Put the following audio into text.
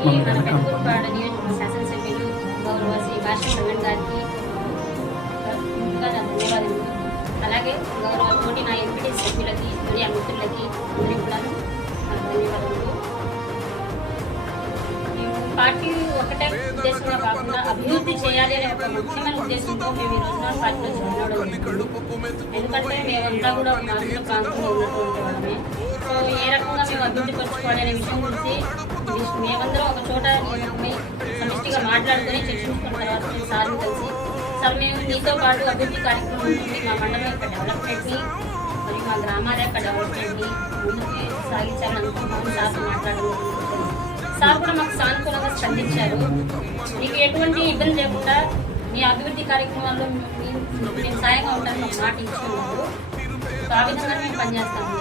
ఈ మన పెట్టుకుపాడు నియోజకవర్గ శాసనసభ్యులు గౌరవ శ్రీ భాష రమణ్ గారికి ముందుగా నా ధన్యవాదాలు అలాగే గౌరవ తోటి నా ఎంపీటీ సభ్యులకి మీడియా మిత్రులకి అందరికీ కూడా నా ధన్యవాదాలు మేము పార్టీ ఒకటే ఉద్దేశంగా కాకుండా అభివృద్ధి చేయాలి అనే ఒక ముఖ్యమైన ఉద్దేశంతో మేము ఈ రోజున పార్టీలో జాయిన్ అవ్వడం జరిగింది. ఎందుకంటే మేమంతా కూడా ఒక మారుమూల ప్రాంతంలో ఉన్నటువంటి వాళ్ళమే సో ఏ రకంగా మేము అభివృద్ధి పరచుకోవాలనే విషయం గురించి ఇది మేమందరం ఒక చోట సమిష్టిగా మాట్లాడుకొని చర్చించుకున్న తర్వాత సార్ని కలిసి సార్ మేము మీతో పాటు అభివృద్ధి కార్యక్రమం ఉంటుంది మా మండలం యొక్క డెవలప్మెంట్ని మరియు మా గ్రామాల యొక్క డెవలప్మెంట్ని ముందుకు సాగించాలని అనుకుంటున్నాము సార్తో మాట్లాడడం సార్ కూడా మాకు సానుకూలంగా స్పందించారు. మీకు ఎటువంటి ఇబ్బంది లేకుండా మీ అభివృద్ధి కార్యక్రమాల్లో మేము సాయంగా ఉంటామని మాకు మాట ఇచ్చుకున్నారు సో ఆ విధంగా మేము పనిచేస్తాము.